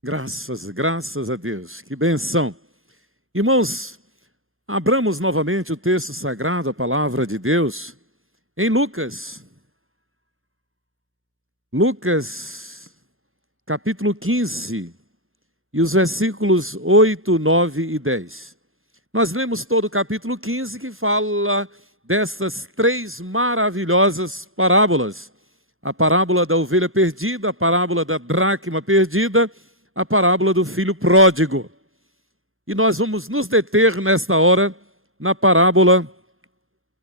Graças a Deus, que benção. Irmãos, abramos novamente o texto sagrado, a palavra de Deus, em Lucas. Lucas, capítulo 15, e os versículos 8, 9 e 10. Nós lemos todo o capítulo 15 que fala dessas três maravilhosas parábolas. A parábola da ovelha perdida, a parábola da dracma perdida, a parábola do filho pródigo. E nós vamos nos deter nesta hora na parábola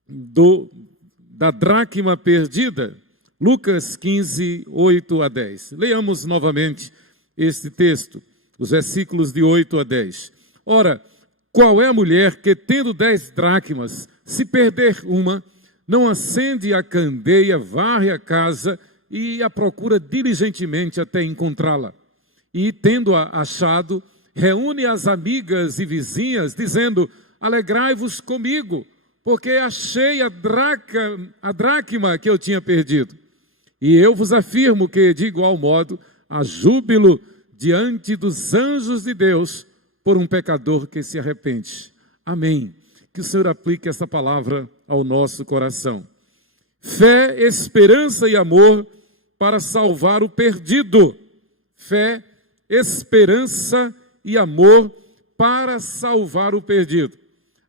da dracma perdida, Lucas 15, 8 a 10. Leamos novamente este texto, os versículos de 8 a 10. Ora, qual é a mulher que, tendo 10 dracmas, se perder uma, não acende a candeia, varre a casa e a procura diligentemente até encontrá-la? E, tendo-a achado, reúne as amigas e vizinhas, dizendo: alegrai-vos comigo, porque achei a dracma que eu tinha perdido. E eu vos afirmo que, de igual modo, há júbilo diante dos anjos de Deus por um pecador que se arrepende. Amém. Que o Senhor aplique essa palavra ao nosso coração. Fé, esperança e amor para salvar o perdido. Fé, esperança e amor para salvar o perdido.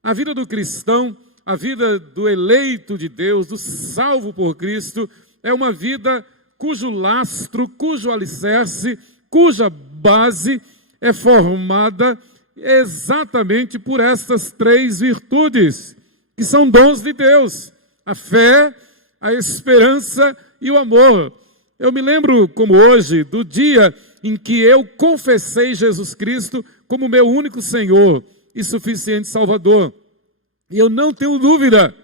A vida do cristão, a vida do eleito de Deus, do salvo por Cristo, é uma vida cujo lastro, cujo alicerce, cuja base é formada exatamente por estas três virtudes, que são dons de Deus: a fé, a esperança e o amor. Eu me lembro, como hoje, do dia em que eu confessei Jesus Cristo como meu único Senhor e suficiente Salvador. E eu não tenho dúvida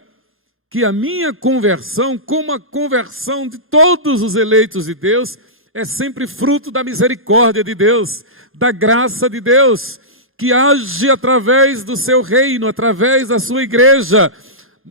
que a minha conversão, como a conversão de todos os eleitos de Deus, é sempre fruto da misericórdia de Deus, da graça de Deus, que age através do seu reino, através da sua igreja,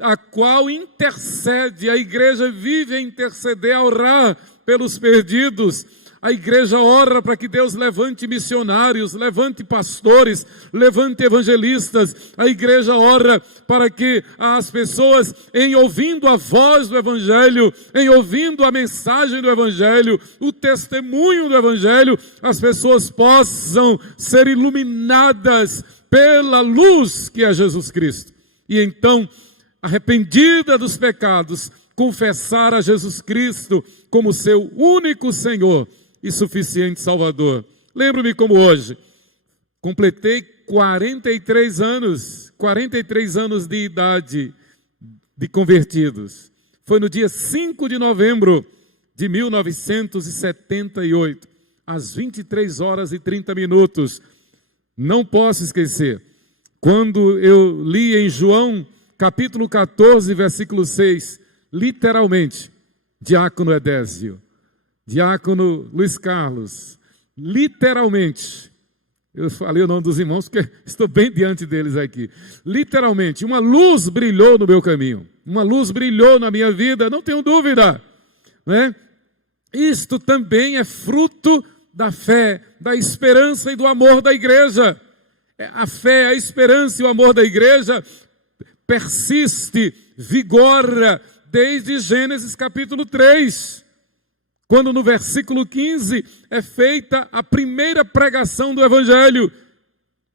a qual intercede. A igreja vive a interceder, a orar pelos perdidos. A igreja ora para que Deus levante missionários, levante pastores, levante evangelistas. A igreja ora para que as pessoas, em ouvindo a voz do Evangelho, em ouvindo a mensagem do Evangelho, o testemunho do Evangelho, as pessoas possam ser iluminadas pela luz que é Jesus Cristo. E então, arrependida dos pecados, confessar a Jesus Cristo como seu único Senhor e suficiente Salvador. Lembro-me como hoje, completei 43 anos de idade de convertidos. Foi no dia 5 de novembro de 1978, às 23 horas e 30 minutos. Não posso esquecer, quando eu li em João, capítulo 14, versículo 6, literalmente, diácono Edésio, diácono Luiz Carlos, literalmente, eu falei o nome dos irmãos porque estou bem diante deles aqui, literalmente, uma luz brilhou no meu caminho, uma luz brilhou na minha vida, não tenho dúvida, né? Isto também é fruto da fé, da esperança e do amor da igreja. A fé, a esperança e o amor da igreja persiste, vigora, desde Gênesis capítulo 3, quando no versículo 15 é feita a primeira pregação do Evangelho,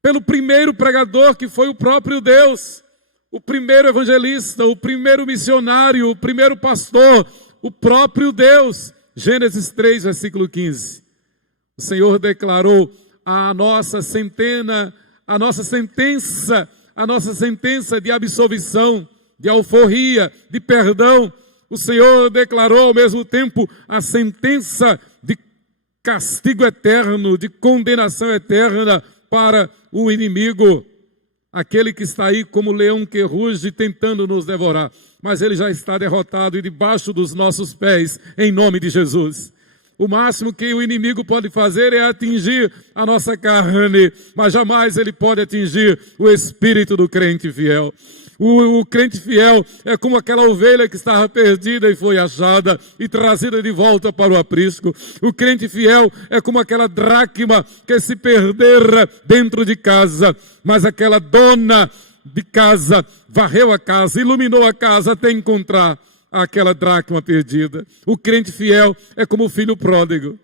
pelo primeiro pregador que foi o próprio Deus, o primeiro evangelista, o primeiro missionário, o primeiro pastor, o próprio Deus. Gênesis 3, versículo 15. O Senhor declarou a nossa sentença de absolvição, de alforria, de perdão. O Senhor declarou ao mesmo tempo a sentença de castigo eterno, de condenação eterna para o inimigo, aquele que está aí como leão que ruge tentando nos devorar, mas ele já está derrotado e debaixo dos nossos pés, em nome de Jesus. O máximo que o inimigo pode fazer é atingir a nossa carne, mas jamais ele pode atingir o espírito do crente fiel. O crente fiel é como aquela ovelha que estava perdida e foi achada e trazida de volta para o aprisco. O crente fiel é como aquela dracma que se perdera dentro de casa, mas aquela dona de casa varreu a casa, iluminou a casa até encontrar aquela dracma perdida. O crente fiel é como o filho pródigo.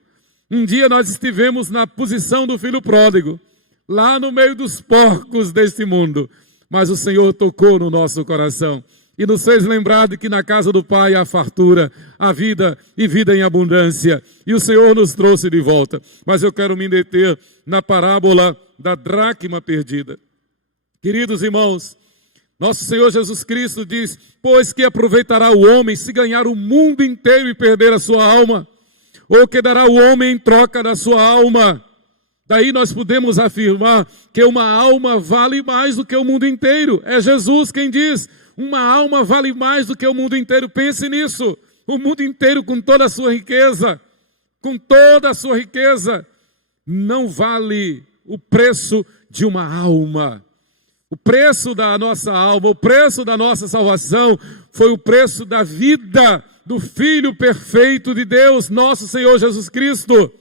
Um dia nós estivemos na posição do filho pródigo, lá no meio dos porcos deste mundo, mas o Senhor tocou no nosso coração e nos fez lembrar de que na casa do Pai há fartura, há vida e vida em abundância, e o Senhor nos trouxe de volta. Mas eu quero me deter na parábola da dracma perdida. Queridos irmãos, nosso Senhor Jesus Cristo diz: pois que aproveitará o homem se ganhar o mundo inteiro e perder a sua alma? Ou que dará o homem em troca da sua alma? Daí nós podemos afirmar que uma alma vale mais do que o mundo inteiro. É Jesus quem diz: uma alma vale mais do que o mundo inteiro. Pense nisso. O mundo inteiro com toda a sua riqueza, não vale o preço de uma alma. O preço da nossa alma, o preço da nossa salvação foi o preço da vida do Filho perfeito de Deus, nosso Senhor Jesus Cristo.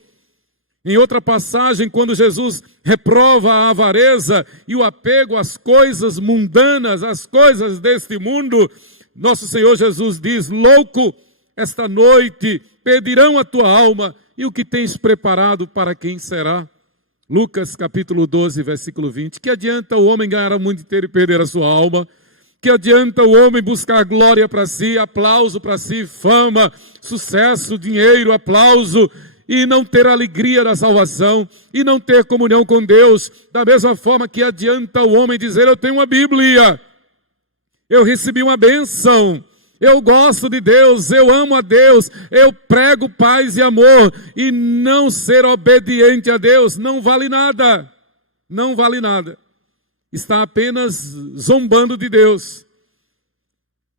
Em outra passagem, quando Jesus reprova a avareza e o apego às coisas mundanas, às coisas deste mundo, nosso Senhor Jesus diz: louco, esta noite pedirão a tua alma, e o que tens preparado para quem será? Lucas capítulo 12, versículo 20. Que adianta o homem ganhar o mundo inteiro e perder a sua alma? Que adianta o homem buscar glória para si, aplauso para si, fama, sucesso, dinheiro, aplauso, e não ter a alegria da salvação, e não ter comunhão com Deus? Da mesma forma que adianta o homem dizer: eu tenho uma Bíblia, eu recebi uma bênção, eu gosto de Deus, eu amo a Deus, eu prego paz e amor, e não ser obediente a Deus não vale nada, não vale nada. Está apenas zombando de Deus.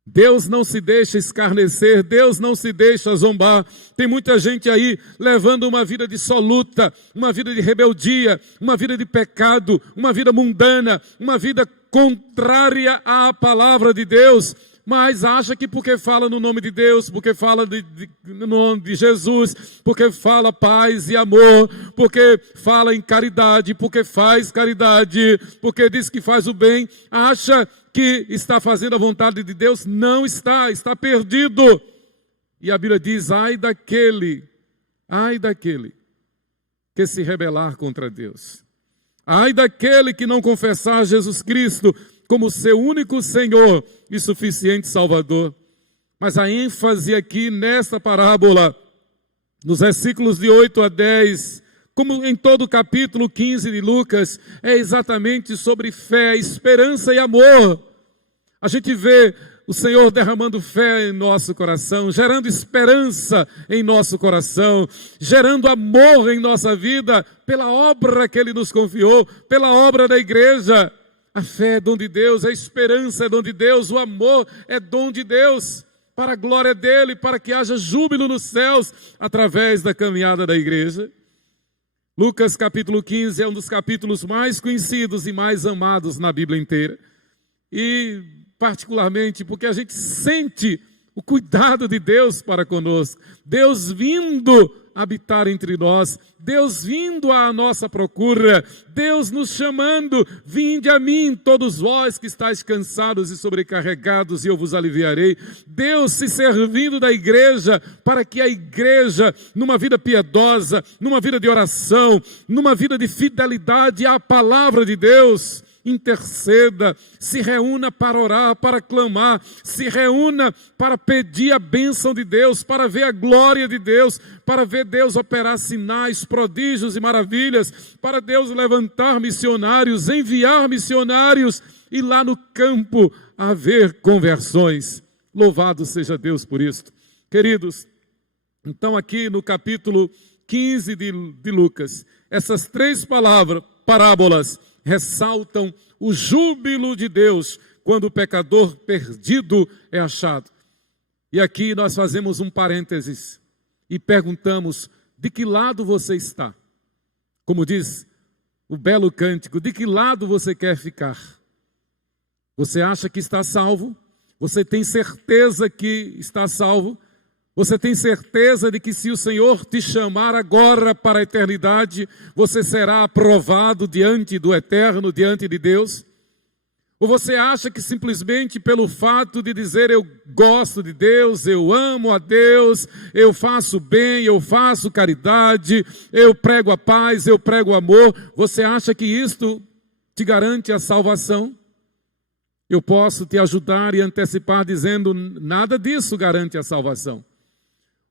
Deus não se deixa escarnecer, Deus não se deixa zombar. Tem muita gente aí levando uma vida dissoluta, uma vida de rebeldia, uma vida de pecado, uma vida mundana, uma vida contrária à palavra de Deus, mas acha que porque fala no nome de Deus, porque fala no nome de Jesus, porque fala paz e amor, porque fala em caridade, porque faz caridade, porque diz que faz o bem, acha que está fazendo a vontade de Deus. Não está, está perdido. E a Bíblia diz: ai daquele que se rebelar contra Deus. Ai daquele que não confessar Jesus Cristo como seu único Senhor e suficiente Salvador. Mas a ênfase aqui nesta parábola, nos versículos de 8 a 10, como em todo o capítulo 15 de Lucas, é exatamente sobre fé, esperança e amor. A gente vê o Senhor derramando fé em nosso coração, gerando esperança em nosso coração, gerando amor em nossa vida, pela obra que Ele nos confiou, pela obra da igreja. A fé é dom de Deus, a esperança é dom de Deus, o amor é dom de Deus, para a glória dEle, para que haja júbilo nos céus, através da caminhada da igreja. Lucas capítulo 15 é um dos capítulos mais conhecidos e mais amados na Bíblia inteira. E particularmente porque a gente sente o cuidado de Deus para conosco, Deus vindo habitar entre nós, Deus vindo à nossa procura, Deus nos chamando: vinde a mim todos vós que estáis cansados e sobrecarregados, e eu vos aliviarei. Deus se servindo da igreja, para que a igreja, numa vida piedosa, numa vida de oração, numa vida de fidelidade à palavra de Deus, interceda, se reúna para orar, para clamar, se reúna para pedir a bênção de Deus, para ver a glória de Deus, para ver Deus operar sinais, prodígios e maravilhas, para Deus levantar missionários, enviar missionários, e lá no campo haver conversões. Louvado seja Deus por isto. Queridos, então aqui no capítulo 15 de Lucas, essas três parábolas ressaltam o júbilo de Deus quando o pecador perdido é achado. E aqui nós fazemos um parênteses e perguntamos: de que lado você está? Como diz o belo cântico, de que lado você quer ficar? Você acha que está salvo? Você tem certeza que está salvo? Você tem certeza de que se o Senhor te chamar agora para a eternidade, você será aprovado diante do Eterno, diante de Deus? Ou você acha que simplesmente pelo fato de dizer eu gosto de Deus, eu amo a Deus, eu faço bem, eu faço caridade, eu prego a paz, eu prego o amor, você acha que isto te garante a salvação? Eu posso te ajudar e antecipar dizendo, nada disso garante a salvação.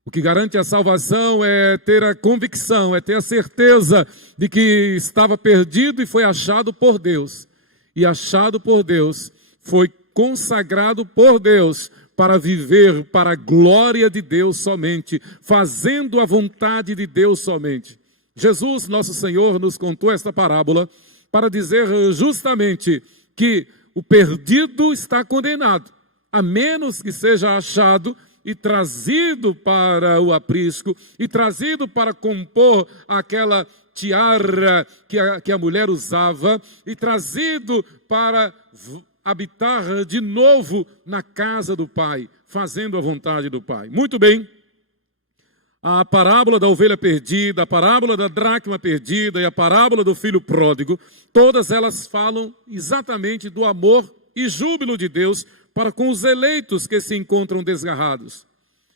O que garante a salvação é ter a convicção, é ter a certeza de que estava perdido e foi achado por Deus. E achado por Deus, foi consagrado por Deus para viver para a glória de Deus somente, fazendo a vontade de Deus somente. Jesus, nosso Senhor, nos contou esta parábola para dizer justamente que o perdido está condenado, a menos que seja achado e trazido para o aprisco, e trazido para compor aquela tiara que a mulher usava, e trazido para habitar de novo na casa do Pai, fazendo a vontade do Pai. Muito bem, a parábola da ovelha perdida, a parábola da dracma perdida e a parábola do filho pródigo, todas elas falam exatamente do amor e júbilo de Deus para com os eleitos que se encontram desgarrados.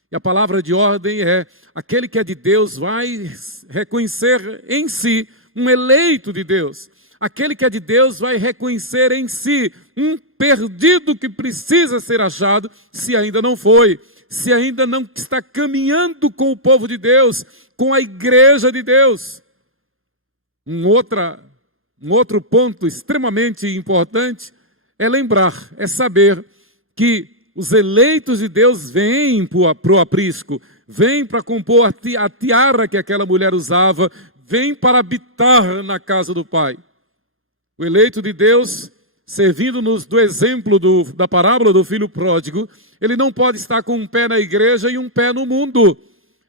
E a palavra de ordem é, aquele que é de Deus vai reconhecer em si um eleito de Deus. Aquele que é de Deus vai reconhecer em si um perdido que precisa ser achado, se ainda não foi, se ainda não está caminhando com o povo de Deus, com a igreja de Deus. Um outro ponto extremamente importante é lembrar, é saber que os eleitos de Deus vêm para o aprisco, vêm para compor a tiara que aquela mulher usava, vêm para habitar na casa do Pai. O eleito de Deus, servindo-nos do exemplo da parábola do filho pródigo, ele não pode estar com um pé na igreja e um pé no mundo.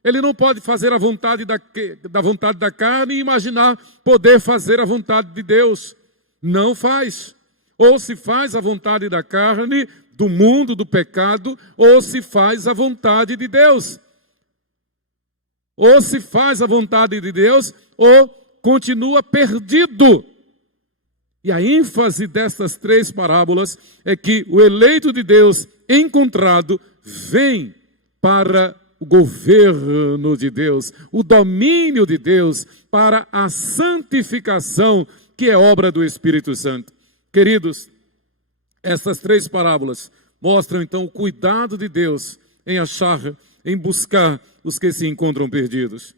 Ele não pode fazer a vontade da vontade da carne e imaginar poder fazer a vontade de Deus. Não faz. Ou se faz a vontade da carne, do mundo, do pecado, ou se faz a vontade de Deus. Ou se faz a vontade de Deus, ou continua perdido. E a ênfase destas três parábolas é que o eleito de Deus encontrado vem para o governo de Deus, o domínio de Deus, para a santificação que é obra do Espírito Santo. Queridos, essas três parábolas mostram então o cuidado de Deus em achar, em buscar os que se encontram perdidos.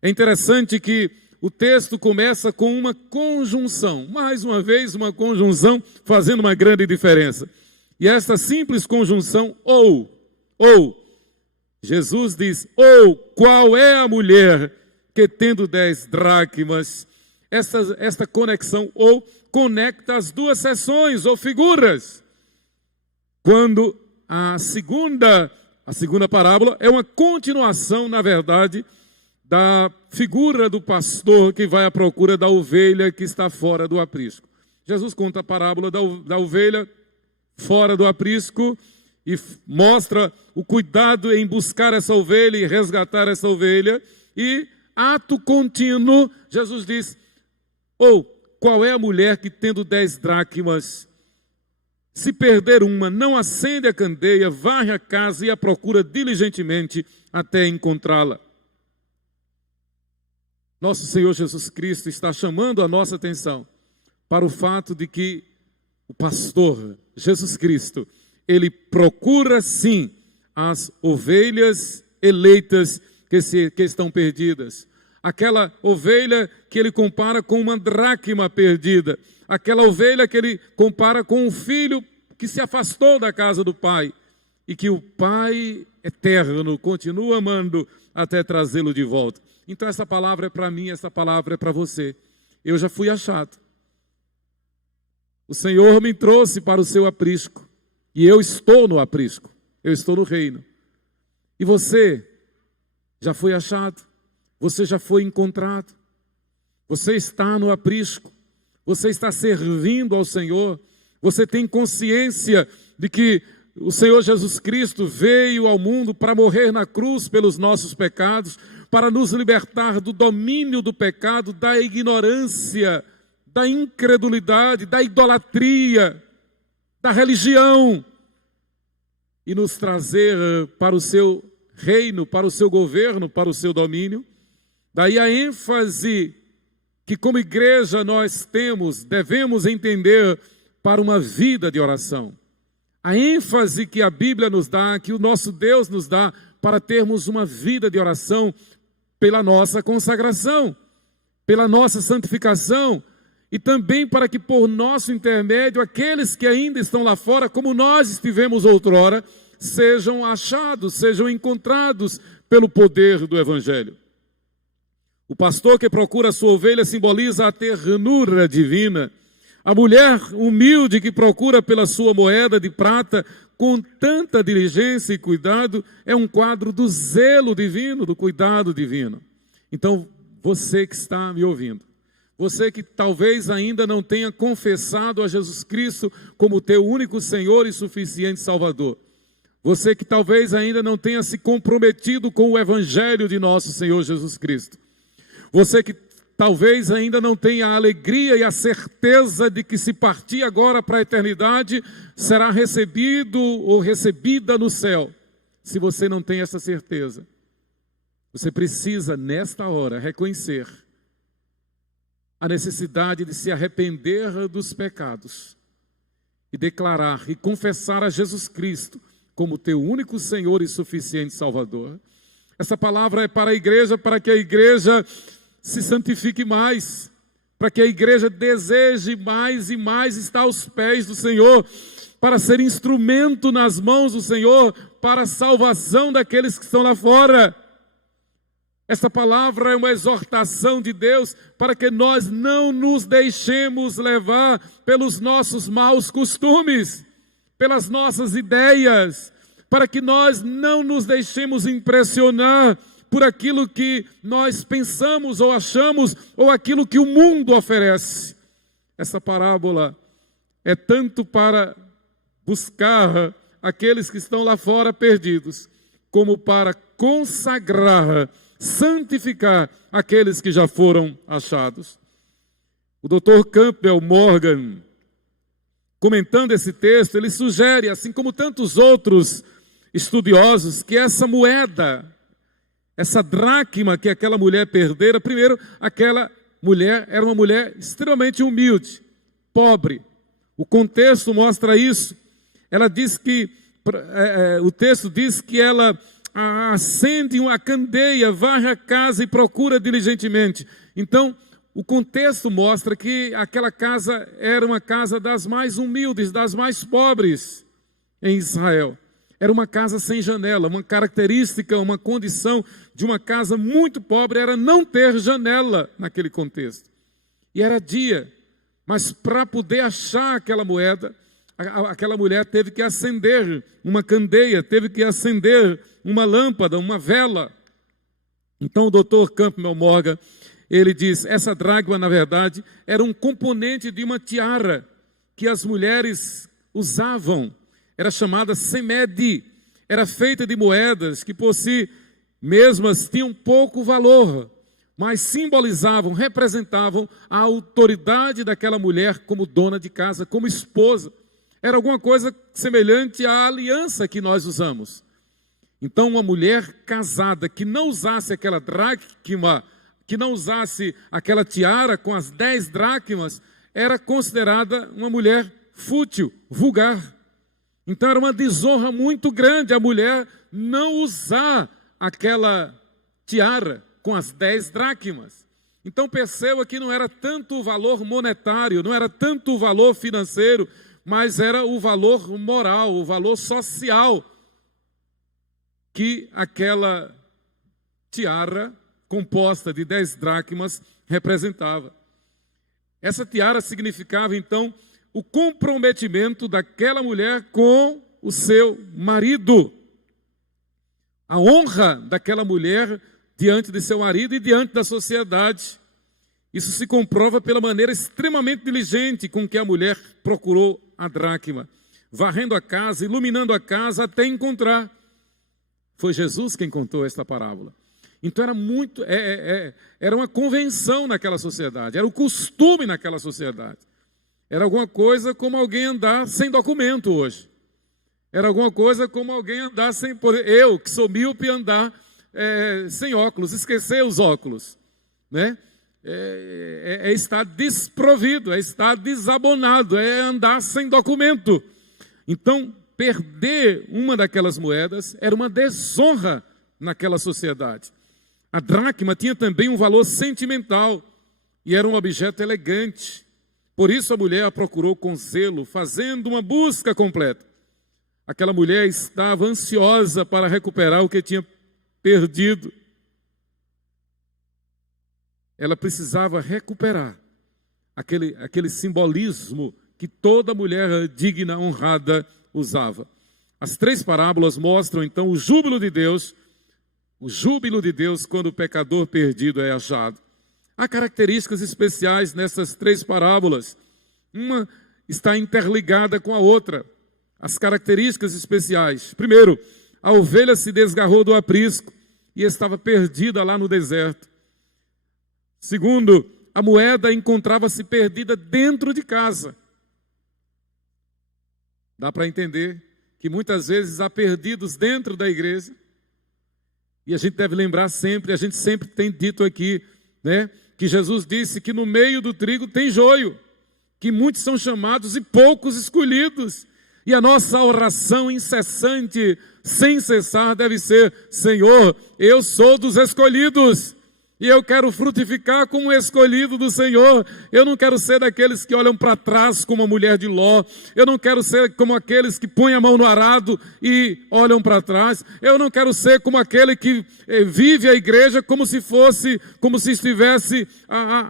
É interessante que o texto começa com uma conjunção, mais uma vez uma conjunção fazendo uma grande diferença. E essa simples conjunção, ou, Jesus diz, ou, qual é a mulher que tendo 10 dracmas, esta conexão, ou, conecta as duas seções, ou figuras. Quando a segunda parábola é uma continuação, na verdade, da figura do pastor que vai à procura da ovelha que está fora do aprisco. Jesus conta a parábola da ovelha fora do aprisco e mostra o cuidado em buscar essa ovelha e resgatar essa ovelha. E, ato contínuo, Jesus diz, qual é a mulher que tendo 10 dracmas, se perder uma, não acende a candeia, varre a casa e a procura diligentemente até encontrá-la. Nosso Senhor Jesus Cristo está chamando a nossa atenção para o fato de que o pastor Jesus Cristo, ele procura sim as ovelhas eleitas que estão perdidas. Aquela ovelha que ele compara com uma dracma perdida. Aquela ovelha que ele compara com um filho que se afastou da casa do pai. E que o Pai eterno continua amando até trazê-lo de volta. Então essa palavra é para mim, essa palavra é para você. Eu já fui achado. O Senhor me trouxe para o seu aprisco. E eu estou no aprisco. Eu estou no reino. E você já foi achado. Você já foi encontrado. Você está no aprisco. Você está servindo ao Senhor. Você tem consciência de que o Senhor Jesus Cristo veio ao mundo para morrer na cruz pelos nossos pecados, para nos libertar do domínio do pecado, da ignorância, da incredulidade, da idolatria, da religião, e nos trazer para o seu reino, para o seu governo, para o seu domínio. Daí a ênfase que como igreja nós temos, devemos entender para uma vida de oração. A ênfase que a Bíblia nos dá, que o nosso Deus nos dá, para termos uma vida de oração pela nossa consagração, pela nossa santificação, e também para que por nosso intermédio, aqueles que ainda estão lá fora, como nós estivemos outrora, sejam achados, sejam encontrados pelo poder do Evangelho. O pastor que procura a sua ovelha simboliza a ternura divina. A mulher humilde que procura pela sua moeda de prata com tanta diligência e cuidado é um quadro do zelo divino, do cuidado divino. Então, você que está me ouvindo, você que talvez ainda não tenha confessado a Jesus Cristo como teu único Senhor e suficiente Salvador, você que talvez ainda não tenha se comprometido com o Evangelho de nosso Senhor Jesus Cristo, você que talvez ainda não tenha a alegria e a certeza de que se partir agora para a eternidade, será recebido ou recebida no céu. Se você não tem essa certeza, você precisa nesta hora reconhecer a necessidade de se arrepender dos pecados e declarar e confessar a Jesus Cristo como teu único Senhor e suficiente Salvador. Essa palavra é para a igreja, para que a igreja se santifique mais, para que a igreja deseje mais e mais estar aos pés do Senhor, para ser instrumento nas mãos do Senhor, para a salvação daqueles que estão lá fora. Essa palavra é uma exortação de Deus para que nós não nos deixemos levar pelos nossos maus costumes, pelas nossas ideias, para que nós não nos deixemos impressionar por aquilo que nós pensamos ou achamos, ou aquilo que o mundo oferece. Essa parábola é tanto para buscar aqueles que estão lá fora perdidos, como para consagrar, santificar aqueles que já foram achados. O Dr. Campbell Morgan, comentando esse texto, ele sugere, assim como tantos outros estudiosos, que essa moeda, essa dracma que aquela mulher perdera, primeiro, aquela mulher era uma mulher extremamente humilde, pobre. O contexto mostra isso. Ela diz que, o texto diz que ela acende uma candeia, varre a casa e procura diligentemente. Então, o contexto mostra que aquela casa era uma casa das mais humildes, das mais pobres em Israel. Era uma casa sem janela. Uma característica, uma condição de uma casa muito pobre era não ter janela naquele contexto. E era dia, mas para poder achar aquela moeda, aquela mulher teve que acender uma candeia, teve que acender uma lâmpada, uma vela. Então o Dr. Campbell Morgan, ele diz, essa dracma, na verdade, era um componente de uma tiara que as mulheres usavam. Era chamada semedi, era feita de moedas que por si mesmas tinham pouco valor, mas simbolizavam, representavam a autoridade daquela mulher como dona de casa, como esposa. Era alguma coisa semelhante à aliança que nós usamos. Então uma mulher casada que não usasse aquela dracma, que não usasse aquela tiara com as 10 dracmas, era considerada uma mulher fútil, vulgar. Então era uma desonra muito grande a mulher não usar aquela tiara com as 10 dracmas. Então perceba que não era tanto o valor monetário, não era tanto o valor financeiro, mas era o valor moral, o valor social que aquela tiara composta de 10 dracmas representava. Essa tiara significava então o comprometimento daquela mulher com o seu marido. A honra daquela mulher diante de seu marido e diante da sociedade. Isso se comprova pela maneira extremamente diligente com que a mulher procurou a dracma, varrendo a casa, iluminando a casa até encontrar. Foi Jesus quem contou esta parábola. Então era uma convenção naquela sociedade, era o costume naquela sociedade. Era alguma coisa como alguém andar sem documento hoje. Era alguma coisa como alguém andar sem poder. Eu, que sou míope, andar sem óculos, esquecer os óculos, né? É estar desprovido, é estar desabonado, é andar sem documento. Então, perder uma daquelas moedas era uma desonra naquela sociedade. A dracma tinha também um valor sentimental e era um objeto elegante. Por isso a mulher a procurou com zelo, fazendo uma busca completa. Aquela mulher estava ansiosa para recuperar o que tinha perdido. Ela precisava recuperar aquele simbolismo que toda mulher digna, honrada, usava. As 3 parábolas mostram então o júbilo de Deus quando o pecador perdido é achado. Há características especiais nessas 3 parábolas. Uma está interligada com a outra. As características especiais. Primeiro, a ovelha se desgarrou do aprisco e estava perdida lá no deserto. Segundo, a moeda encontrava-se perdida dentro de casa. Dá para entender que muitas vezes há perdidos dentro da igreja. E a gente deve lembrar sempre, a gente sempre tem dito aqui, né, que Jesus disse que no meio do trigo tem joio, que muitos são chamados e poucos escolhidos. E a nossa oração incessante, sem cessar, deve ser: Senhor, eu sou dos escolhidos. E eu quero frutificar como escolhido do Senhor. Eu não quero ser daqueles que olham para trás como a mulher de Ló. Eu não quero ser como aqueles que põem a mão no arado e olham para trás. Eu não quero ser como aquele que vive a igreja como se estivesse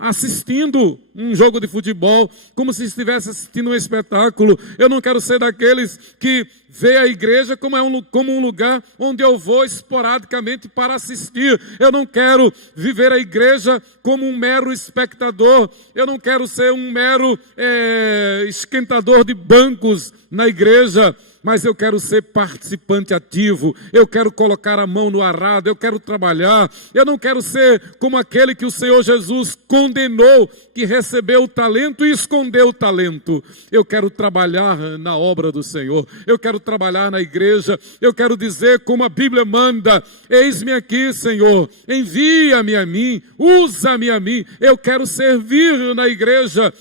assistindo um jogo de futebol, como se estivesse assistindo um espetáculo. Eu não quero ser daqueles que vê a igreja como um lugar onde eu vou esporadicamente para assistir. Eu não quero viver a igreja como um mero espectador. Eu não quero ser um mero esquentador de bancos na igreja, mas eu quero ser participante ativo, eu quero colocar a mão no arado, eu quero trabalhar. Eu não quero ser como aquele que o Senhor Jesus condenou, que recebeu o talento e escondeu o talento. Eu quero trabalhar na obra do Senhor, eu quero trabalhar na igreja, eu quero dizer como a Bíblia manda: eis-me aqui, Senhor, envia-me a mim, usa-me a mim. Eu quero servir na igreja.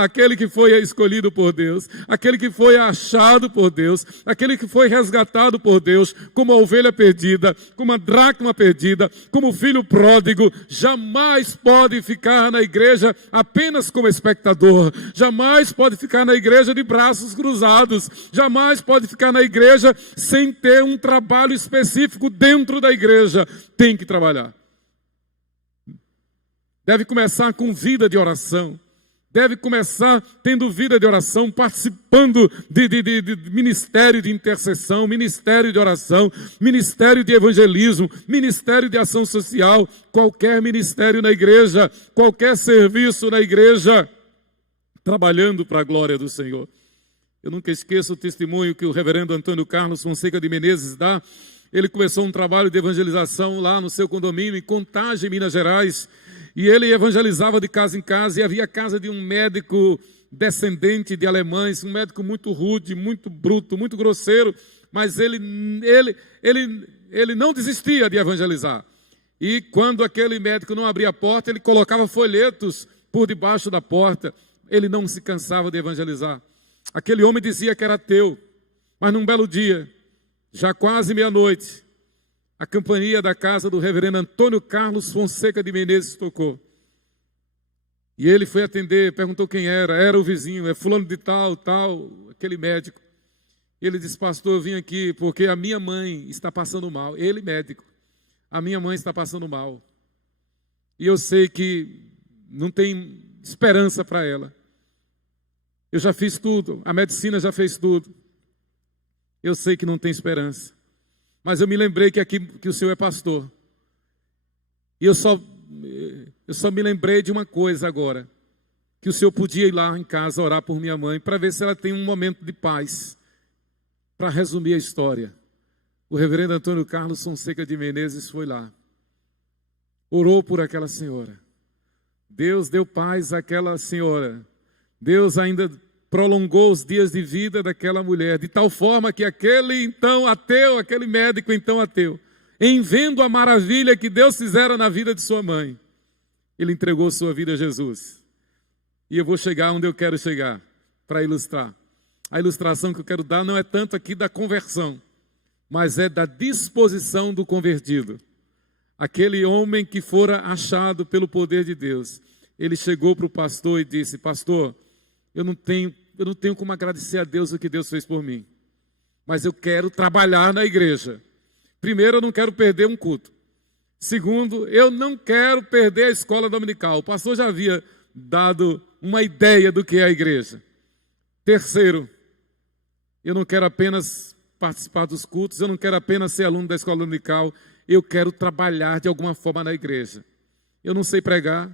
Aquele que foi escolhido por Deus, aquele que foi achado por Deus, aquele que foi resgatado por Deus, como a ovelha perdida, como a dracma perdida, como o filho pródigo, jamais pode ficar na igreja apenas como espectador, jamais pode ficar na igreja de braços cruzados, jamais pode ficar na igreja sem ter um trabalho específico dentro da igreja. Tem que trabalhar. Deve começar com vida de oração. Deve começar tendo vida de oração, participando de ministério de intercessão, ministério de oração, ministério de evangelismo, ministério de ação social, qualquer ministério na igreja, qualquer serviço na igreja, trabalhando para a glória do Senhor. Eu nunca esqueço o testemunho que o reverendo Antônio Carlos Fonseca de Menezes dá. Ele começou um trabalho de evangelização lá no seu condomínio, em Contagem, Minas Gerais. E ele evangelizava de casa em casa, e havia a casa de um médico descendente de alemães, um médico muito rude, muito bruto, muito grosseiro, mas ele não desistia de evangelizar. E quando aquele médico não abria a porta, ele colocava folhetos por debaixo da porta. Ele não se cansava de evangelizar. Aquele homem dizia que era ateu, mas num belo dia, já quase meia-noite, a campainha da casa do reverendo Antônio Carlos Fonseca de Menezes tocou. E ele foi atender, perguntou quem era. Era o vizinho, é fulano de tal, aquele médico. Ele disse: pastor, eu vim aqui porque a minha mãe está passando mal. Ele, médico, a minha mãe está passando mal. E eu sei que não tem esperança para ela. Eu já fiz tudo, a medicina já fez tudo. Eu sei que não tem esperança. Mas eu me lembrei que o senhor é pastor. E eu só só me lembrei de uma coisa agora, que o senhor podia ir lá em casa orar por minha mãe, para ver se ela tem um momento de paz. Para resumir a história, o reverendo Antônio Carlos Fonseca de Menezes foi lá, orou por aquela senhora. Deus deu paz àquela senhora. Deus ainda prolongou os dias de vida daquela mulher, de tal forma que aquele então ateu, aquele médico então ateu, em vendo a maravilha que Deus fizera na vida de sua mãe, ele entregou sua vida a Jesus. E eu vou chegar onde eu quero chegar, para ilustrar. A ilustração que eu quero dar não é tanto aqui da conversão, mas é da disposição do convertido. Aquele homem que fora achado pelo poder de Deus, ele chegou para o pastor e disse: pastor, eu não tenho como agradecer a Deus o que Deus fez por mim, mas eu quero trabalhar na igreja. Primeiro, eu não quero perder um culto. Segundo, eu não quero perder a escola dominical. O pastor já havia dado uma ideia do que é a igreja. Terceiro, eu não quero apenas participar dos cultos, eu não quero apenas ser aluno da escola dominical, eu quero trabalhar de alguma forma na igreja. Eu não sei pregar,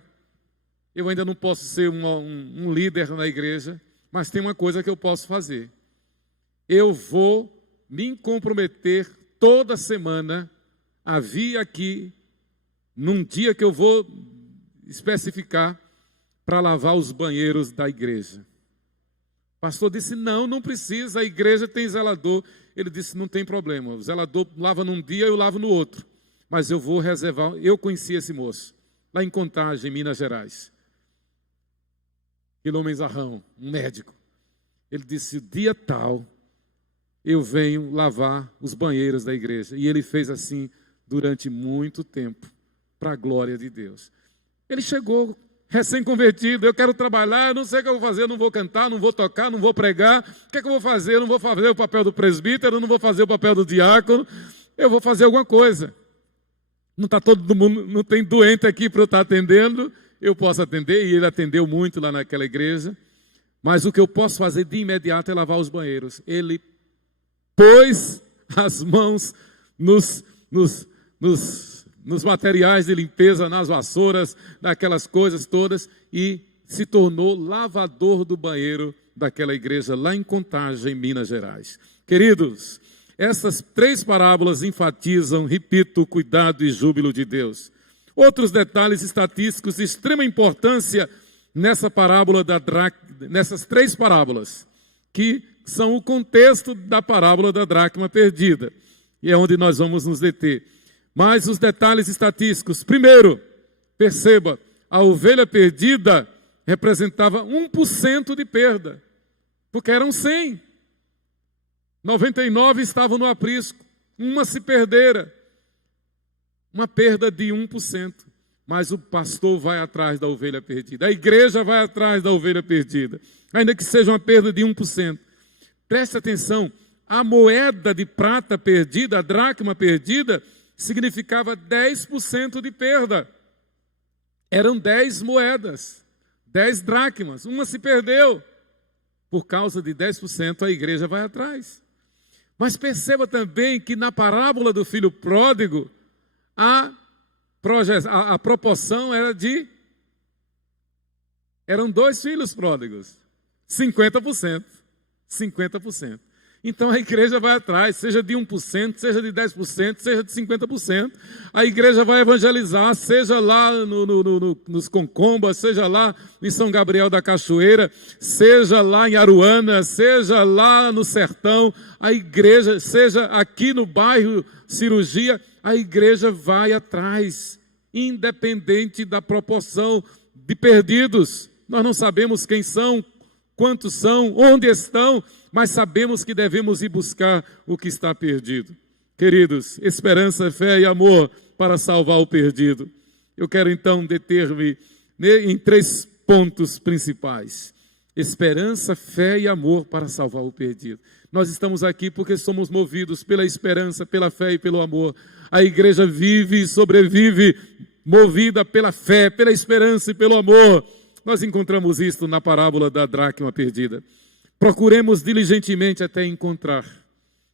eu ainda não posso ser um líder na igreja, mas tem uma coisa que eu posso fazer. Eu vou me comprometer toda semana a vir aqui, num dia que eu vou especificar, para lavar os banheiros da igreja. O pastor disse: não precisa, a igreja tem zelador. Ele disse: não tem problema, o zelador lava num dia, eu lavo no outro. Mas eu vou reservar. Eu conheci esse moço, lá em Contagem, Minas Gerais. Quilomenzarrão, um médico. Ele disse: dia tal, eu venho lavar os banheiros da igreja. E ele fez assim durante muito tempo, para a glória de Deus. Ele chegou recém-convertido: eu quero trabalhar, eu não sei o que eu vou fazer, eu não vou cantar, não vou tocar, não vou pregar. O que é que eu vou fazer? Eu não vou fazer o papel do presbítero, eu não vou fazer o papel do diácono, eu vou fazer alguma coisa. Não está todo mundo, não tem doente aqui para eu estar atendendo, eu posso atender, e ele atendeu muito lá naquela igreja, mas o que eu posso fazer de imediato é lavar os banheiros. Ele pôs as mãos nos materiais de limpeza, nas vassouras, naquelas coisas todas, e se tornou lavador do banheiro daquela igreja lá em Contagem, Minas Gerais. Queridos, essas três parábolas enfatizam, repito, o cuidado e júbilo de Deus. Outros detalhes estatísticos de extrema importância nessas três parábolas, que são o contexto da parábola da dracma perdida, e é onde nós vamos nos deter. Mas os detalhes estatísticos: primeiro, perceba, a ovelha perdida representava 1% de perda, porque eram 100. 99 estavam no aprisco, uma se perdera. Uma perda de 1%. Mas o pastor vai atrás da ovelha perdida, a igreja vai atrás da ovelha perdida, ainda que seja uma perda de 1%. Preste atenção, a moeda de prata perdida, a dracma perdida, significava 10% de perda. Eram 10 moedas, 10 dracmas, uma se perdeu. Por causa de 10%, a igreja vai atrás. Mas perceba também que na parábola do filho pródigo, a proporção eram 2 filhos pródigos, 50%. 50%. Então a igreja vai atrás, seja de 1%, seja de 10%, seja de 50%. A igreja vai evangelizar, seja lá nos Concombas, seja lá em São Gabriel da Cachoeira, seja lá em Aruana, seja lá no Sertão. A igreja, seja aqui no bairro Cirurgia, a igreja vai atrás, independente da proporção de perdidos. Nós não sabemos quem são, quantos são, onde estão, mas sabemos que devemos ir buscar o que está perdido. Queridos, esperança, fé e amor para salvar o perdido. Eu quero então deter-me em 3 pontos principais. Esperança, fé e amor para salvar o perdido. Nós estamos aqui porque somos movidos pela esperança, pela fé e pelo amor. A igreja vive e sobrevive movida pela fé, pela esperança e pelo amor. Nós encontramos isto na parábola da dracma perdida. Procuremos diligentemente até encontrar.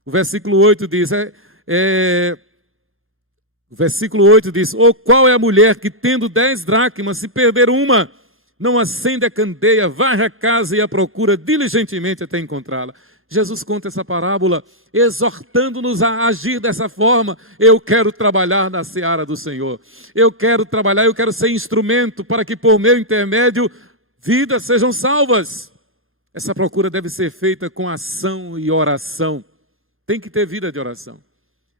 O versículo 8 diz, O versículo 8 diz: ou qual é a mulher que, tendo 10 dracmas, se perder uma, não acende a candeia, varre a casa e a procura diligentemente até encontrá-la? Jesus conta essa parábola exortando-nos a agir dessa forma. Eu quero trabalhar na seara do Senhor. Eu quero trabalhar, eu quero ser instrumento para que por meu intermédio vidas sejam salvas. Essa procura deve ser feita com ação e oração. Tem que ter vida de oração.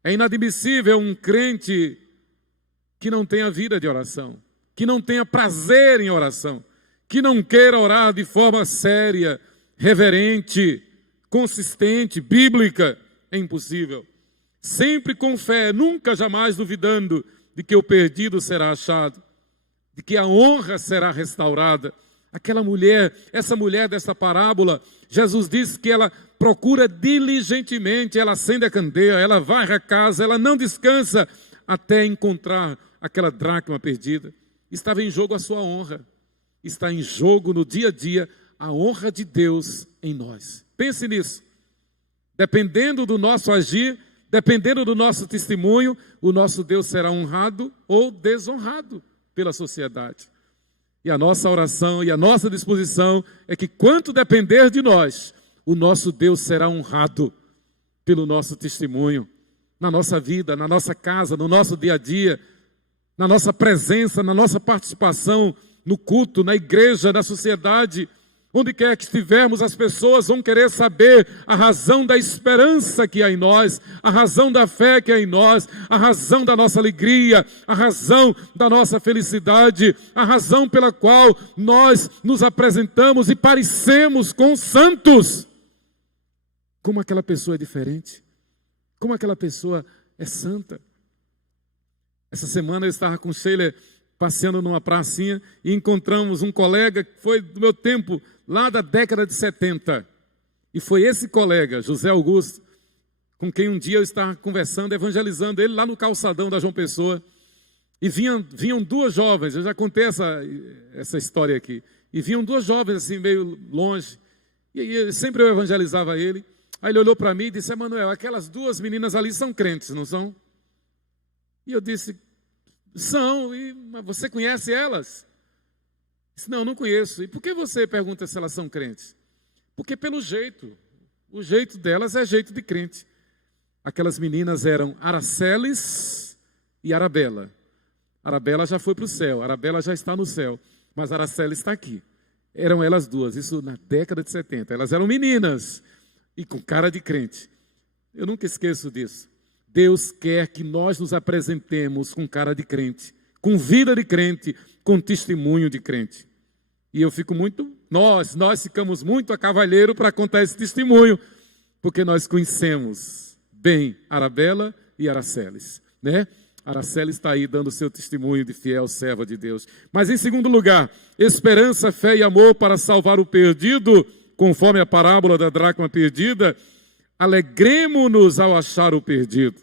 É inadmissível um crente que não tenha vida de oração, que não tenha prazer em oração, que não queira orar de forma séria, reverente, consistente, bíblica. É impossível. Sempre com fé, nunca jamais duvidando de que o perdido será achado, de que a honra será restaurada. Aquela mulher, essa mulher dessa parábola, Jesus diz que ela procura diligentemente, ela acende a candeia, ela varre a casa, ela não descansa até encontrar aquela dracma perdida. Estava em jogo a sua honra. Está em jogo no dia a dia a honra de Deus em nós. Pense nisso. Dependendo do nosso agir, dependendo do nosso testemunho, o nosso Deus será honrado ou desonrado pela sociedade. E a nossa oração e a nossa disposição é que, quanto depender de nós, o nosso Deus será honrado pelo nosso testemunho, na nossa vida, na nossa casa, no nosso dia a dia, na nossa presença, na nossa participação no culto, na igreja, na sociedade. Onde quer que estivermos, as pessoas vão querer saber a razão da esperança que há em nós, a razão da fé que há em nós, a razão da nossa alegria, a razão da nossa felicidade, a razão pela qual nós nos apresentamos e parecemos com santos. Como aquela pessoa é diferente, como aquela pessoa é santa. Essa semana eu estava com Sheila passeando numa pracinha e encontramos um colega que foi do meu tempo, lá da década de 70. E foi esse colega, José Augusto, com quem um dia eu estava conversando, evangelizando ele lá no calçadão da João Pessoa. E vinham duas jovens, eu já contei essa história aqui. E vinham duas jovens assim, meio longe. E sempre eu evangelizava ele. Aí ele olhou para mim e disse: Emanuel, aquelas duas meninas ali são crentes, não são? E eu disse: são, mas você conhece elas? Disse: não conheço. E por que você pergunta se elas são crentes? Porque pelo jeito, o jeito delas é jeito de crente. Aquelas meninas eram Araceles e Arabela. Arabela já foi para o céu, Arabela já está no céu, mas Araceles está aqui. Eram elas duas, isso na década de 70. Elas eram meninas e com cara de crente. Eu nunca esqueço disso. Deus quer que nós nos apresentemos com cara de crente, com vida de crente, com testemunho de crente. E eu fico muito, nós ficamos muito a cavalheiro para contar esse testemunho, porque nós conhecemos bem Arabela e Araceles, né? Araceles está aí dando seu testemunho de fiel serva de Deus. Mas em segundo lugar, esperança, fé e amor para salvar o perdido, conforme a parábola da dracma perdida. Alegremo-nos ao achar o perdido.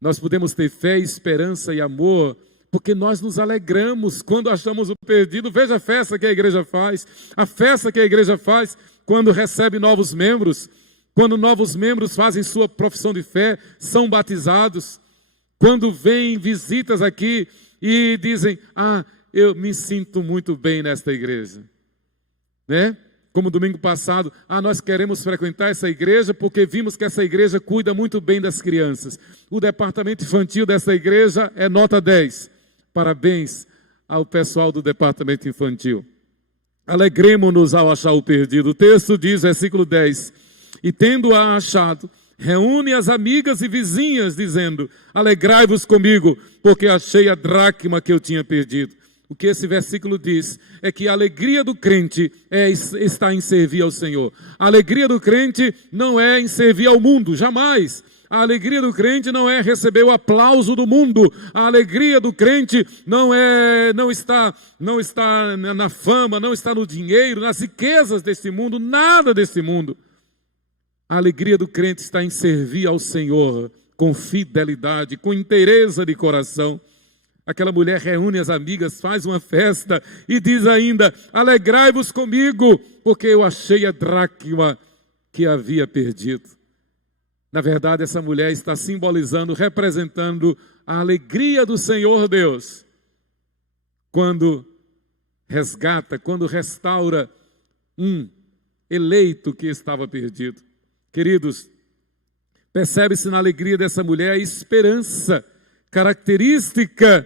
Nós podemos ter fé, esperança e amor, porque nós nos alegramos quando achamos o perdido. Veja a festa que a igreja faz. A festa que a igreja faz quando recebe novos membros. Quando novos membros fazem sua profissão de fé, são batizados. Quando vêm visitas aqui e dizem: eu me sinto muito bem nesta igreja. Né? Como domingo passado, nós queremos frequentar essa igreja porque vimos que essa igreja cuida muito bem das crianças. O departamento infantil dessa igreja é nota 10. Parabéns ao pessoal do departamento infantil. Alegremo-nos ao achar o perdido. O texto diz, versículo 10, e tendo-a achado, reúne as amigas e vizinhas, dizendo: alegrai-vos comigo, porque achei a dracma que eu tinha perdido. O que esse versículo diz é que a alegria do crente está em servir ao Senhor. A alegria do crente não é em servir ao mundo, jamais. A alegria do crente não é receber o aplauso do mundo. A alegria do crente não está na fama, não está no dinheiro, nas riquezas deste mundo, nada deste mundo. A alegria do crente está em servir ao Senhor com fidelidade, com inteireza de coração. Aquela mulher reúne as amigas, faz uma festa e diz ainda: alegrai-vos comigo, porque eu achei a dracma que havia perdido. Na verdade, essa mulher está simbolizando, representando a alegria do Senhor Deus, quando resgata, quando restaura um eleito que estava perdido. Queridos, percebe-se na alegria dessa mulher a esperança característica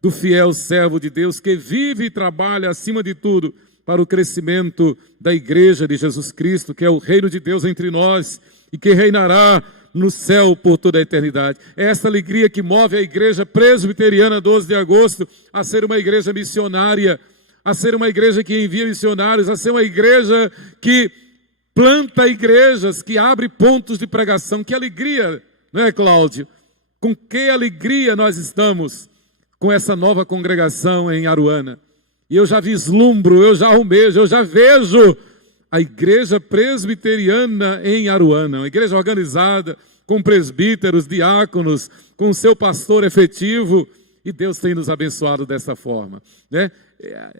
do fiel servo de Deus, que vive e trabalha, acima de tudo, para o crescimento da igreja de Jesus Cristo, que é o reino de Deus entre nós e que reinará no céu por toda a eternidade. É essa alegria que move a igreja presbiteriana 12 de agosto a ser uma igreja missionária, a ser uma igreja que envia missionários, a ser uma igreja que planta igrejas, que abre pontos de pregação. Que alegria, não é, Cláudio? Com que alegria nós estamos com essa nova congregação em Aruana. E eu já vislumbro, eu já almejo, eu já vejo a igreja presbiteriana em Aruana, uma igreja organizada, com presbíteros, diáconos, com seu pastor efetivo, e Deus tem nos abençoado dessa forma, né?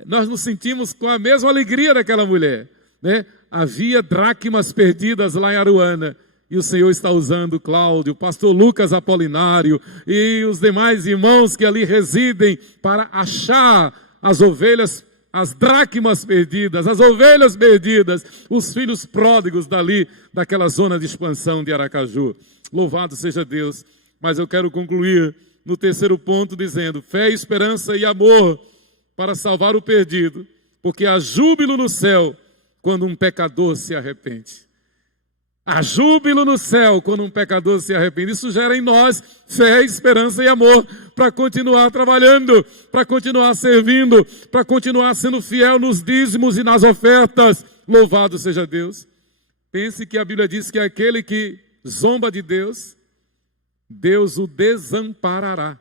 Nós nos sentimos com a mesma alegria daquela mulher, né? Havia dracmas perdidas lá em Aruana, e o Senhor está usando Cláudio, o pastor Lucas Apolinário e os demais irmãos que ali residem para achar as ovelhas, as dracmas perdidas, as ovelhas perdidas, os filhos pródigos dali, daquela zona de expansão de Aracaju. Louvado seja Deus. Mas eu quero concluir no terceiro ponto dizendo: fé, esperança e amor para salvar o perdido, porque há júbilo no céu quando um pecador se arrepende. Há júbilo no céu quando um pecador se arrepende. Isso gera em nós fé, esperança e amor para continuar trabalhando, para continuar servindo, para continuar sendo fiel nos dízimos e nas ofertas. Louvado seja Deus. Pense que a Bíblia diz que aquele que zomba de Deus, Deus o desamparará.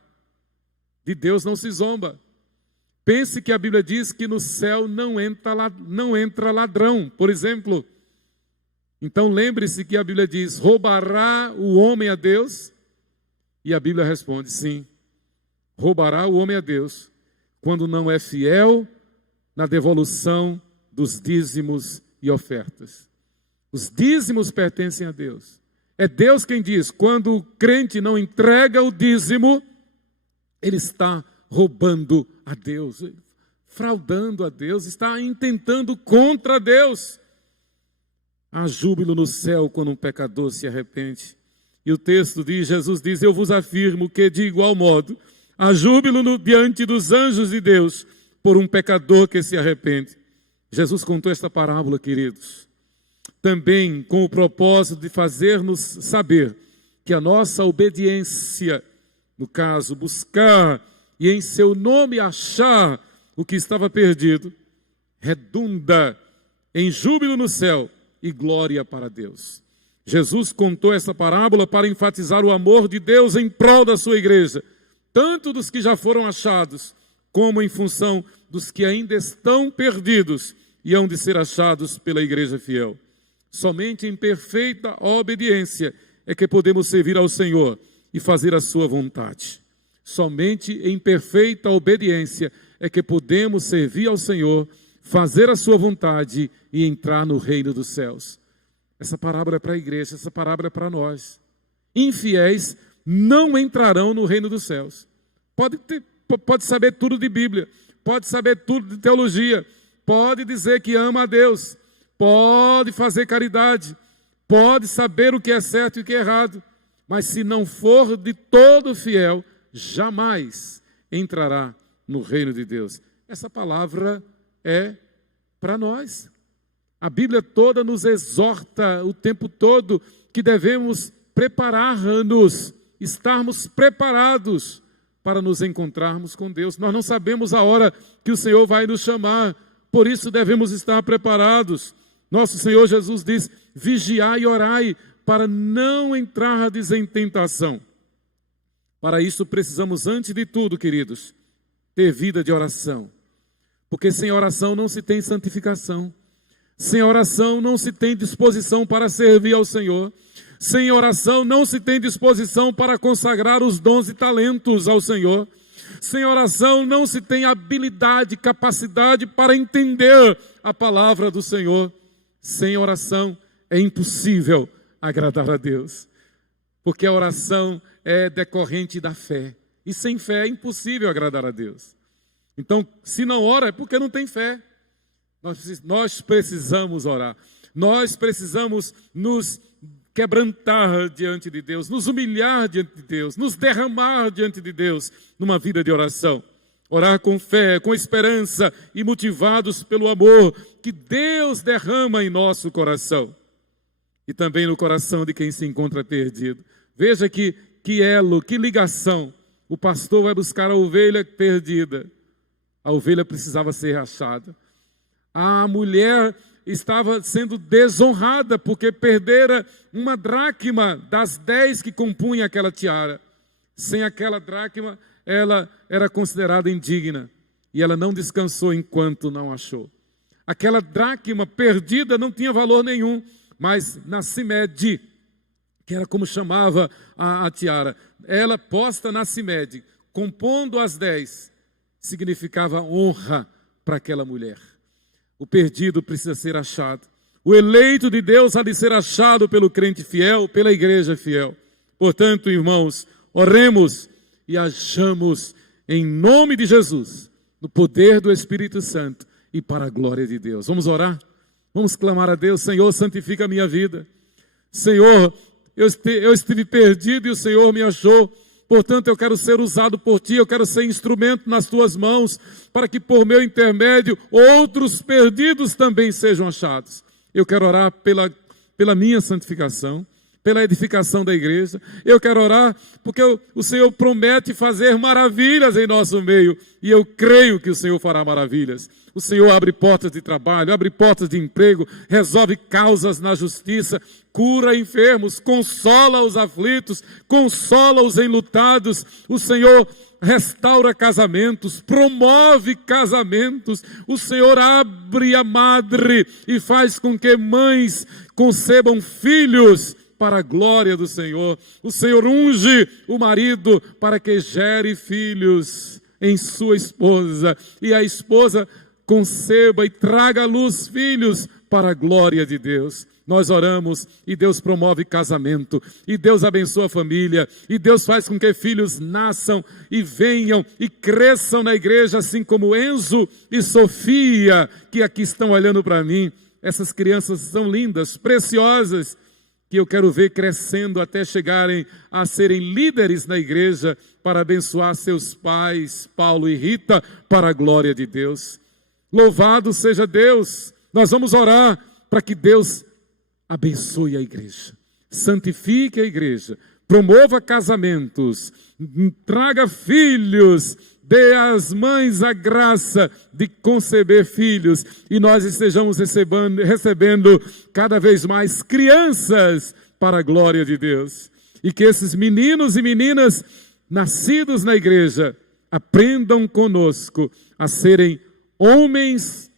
De Deus não se zomba. Pense que a Bíblia diz que no céu não entra ladrão, por exemplo. Então lembre-se que a Bíblia diz: roubará o homem a Deus? E a Bíblia responde: sim, roubará o homem a Deus quando não é fiel na devolução dos dízimos e ofertas. Os dízimos pertencem a Deus. É Deus quem diz: quando o crente não entrega o dízimo, ele está roubando a Deus, fraudando a Deus, está intentando contra Deus. Há júbilo no céu quando um pecador se arrepende. E o texto diz, Jesus diz: eu vos afirmo que de igual modo há júbilo diante dos anjos de Deus por um pecador que se arrepende. Jesus contou esta parábola, queridos, também com o propósito de fazer-nos saber que a nossa obediência, no caso, buscar e em seu nome achar o que estava perdido, redunda em júbilo no céu e glória para Deus. Jesus contou essa parábola para enfatizar o amor de Deus em prol da sua igreja, tanto dos que já foram achados, como em função dos que ainda estão perdidos e hão de ser achados pela igreja fiel. Somente em perfeita obediência é que podemos servir ao Senhor e fazer a sua vontade. Somente em perfeita obediência é que podemos servir ao Senhor, fazer a sua vontade e entrar no reino dos céus. Essa parábola é para a igreja, essa parábola é para nós. Infiéis não entrarão no reino dos céus. Pode saber tudo de Bíblia, pode saber tudo de teologia, pode dizer que ama a Deus, pode fazer caridade, pode saber o que é certo e o que é errado, mas se não for de todo fiel, jamais entrará no reino de Deus. Essa palavra é para nós. A Bíblia toda nos exorta o tempo todo que devemos preparar-nos, estarmos preparados para nos encontrarmos com Deus. Nós não sabemos a hora que o Senhor vai nos chamar, por isso devemos estar preparados. Nosso Senhor Jesus diz: vigiai e orai para não entrardes em tentação. Para isso precisamos, antes de tudo, queridos, ter vida de oração. Porque sem oração não se tem santificação. Sem oração não se tem disposição para servir ao Senhor. Sem oração não se tem disposição para consagrar os dons e talentos ao Senhor. Sem oração não se tem habilidade, capacidade para entender a palavra do Senhor. Sem oração é impossível agradar a Deus. porque a oração é decorrente da fé. E sem fé é impossível agradar a Deus. Então, se não ora, é porque não tem fé. Nós precisamos orar. Nós precisamos nos quebrantar diante de Deus, nos humilhar diante de Deus, nos derramar diante de Deus numa vida de oração. Orar com fé, com esperança e motivados pelo amor que Deus derrama em nosso coração. E também no coração de quem se encontra perdido. Veja que elo, que ligação. O pastor vai buscar a ovelha perdida. A ovelha precisava ser achada. A mulher estava sendo desonrada porque perdera uma dracma das 10 que compunham aquela tiara. Sem aquela dracma, ela era considerada indigna. E ela não descansou enquanto não achou. Aquela dracma perdida não tinha valor nenhum. Mas na Simed, que era como chamava a tiara, ela posta na Simed, compondo as 10, significava honra para aquela mulher. O perdido precisa ser achado. O eleito de Deus há de ser achado pelo crente fiel, pela igreja fiel. Portanto, irmãos, oremos e hajamos em nome de Jesus, no poder do Espírito Santo e para a glória de Deus. Vamos orar? Vamos clamar a Deus. Senhor, santifica a minha vida. Senhor, eu estive perdido e o Senhor me achou. Portanto, eu quero ser usado por Ti, eu quero ser instrumento nas Tuas mãos, para que por meu intermédio outros perdidos também sejam achados. Eu quero orar pela minha santificação, pela edificação da igreja. Eu quero orar porque o Senhor promete fazer maravilhas em nosso meio, e eu creio que o Senhor fará maravilhas. O Senhor abre portas de trabalho, abre portas de emprego, resolve causas na justiça, cura enfermos, consola os aflitos, consola os enlutados. O Senhor restaura casamentos, promove casamentos. O Senhor abre a madre e faz com que mães concebam filhos para a glória do Senhor. O Senhor unge o marido para que gere filhos em sua esposa, e a esposa conceba e traga à luz filhos para a glória de Deus. Nós oramos e Deus promove casamento, e Deus abençoa a família, e Deus faz com que filhos nasçam e venham e cresçam na igreja, assim como Enzo e Sofia, que aqui estão olhando para mim. Essas crianças são lindas, preciosas, que eu quero ver crescendo até chegarem a serem líderes na igreja para abençoar seus pais, Paulo e Rita, para a glória de Deus. Louvado seja Deus. Nós vamos orar para que Deus abençoe a igreja, santifique a igreja, promova casamentos, traga filhos, dê às mães a graça de conceber filhos, e nós estejamos recebendo cada vez mais crianças para a glória de Deus. E que esses meninos e meninas nascidos na igreja aprendam conosco a serem homens,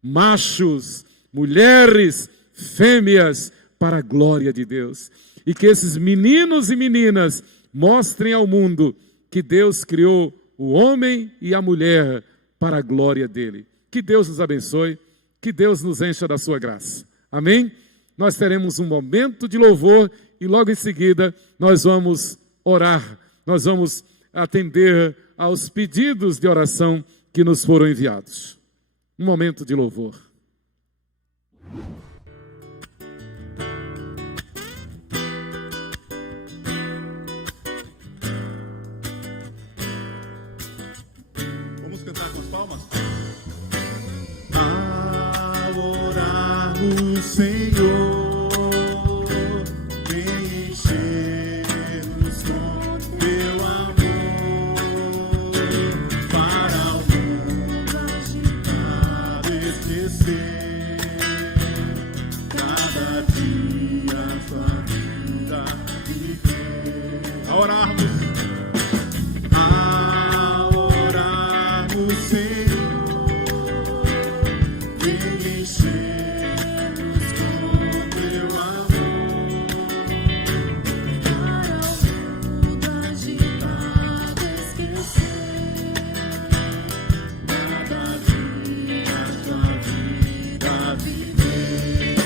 machos, mulheres, fêmeas, para a glória de Deus. E que esses meninos e meninas mostrem ao mundo que Deus criou o homem e a mulher para a glória dele. Que Deus nos abençoe, que Deus nos encha da sua graça. Amém? Nós teremos um momento de louvor e logo em seguida nós vamos orar, nós vamos atender aos pedidos de oração que nos foram enviados. Um momento de louvor. Vamos cantar com as palmas? Ao orar o Senhor, vem encher-nos com teu amor, para o mundo agitado esquecer cada dia sua vida viver. Ao orarmos, o Senhor, vem encher-nos com teu amor, para o mundo agitado esquecer cada dia tua vida viver.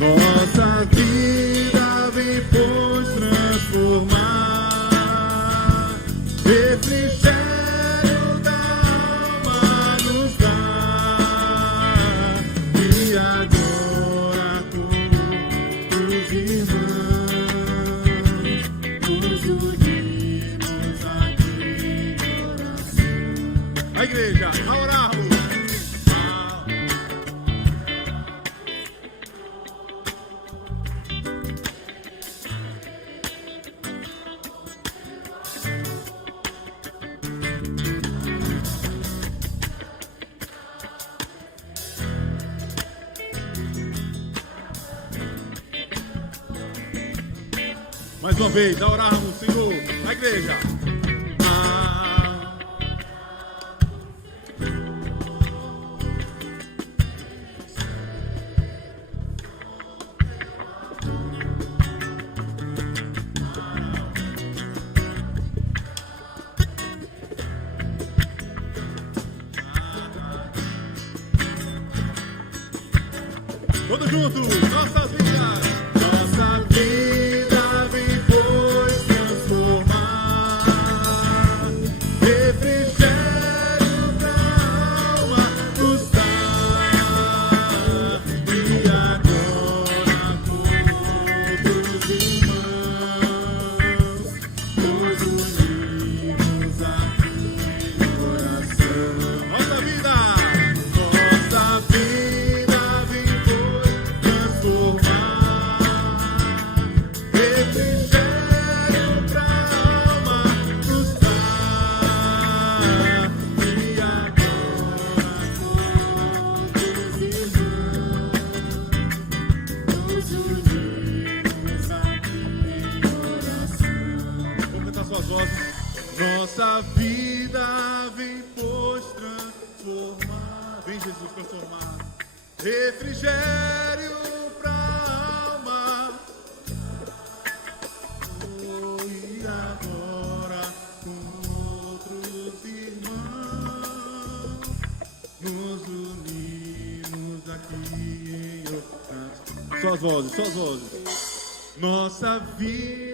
Nossa vida vem postrando Mais uma vez, a orarmos, Senhor, a igreja. Todos juntos, nossas vidas. Nossa vida vem pois transformar. Refrigério pra alma nos dar. E agora todos irmãos nos unimos aqui em oração. Nossa vida vem pois transformar. Refrigério pra alma nos dar. E agora todos irmãos nos unimos aqui em oração. Vamos cantar suas vozes. Nossa vida vem pois transformar. Vem Jesus transformar. Refrigério pra alma. Oh, e agora com outros irmãos nos unimos aqui em oração. Só as vozes, só as vozes. Nossa vida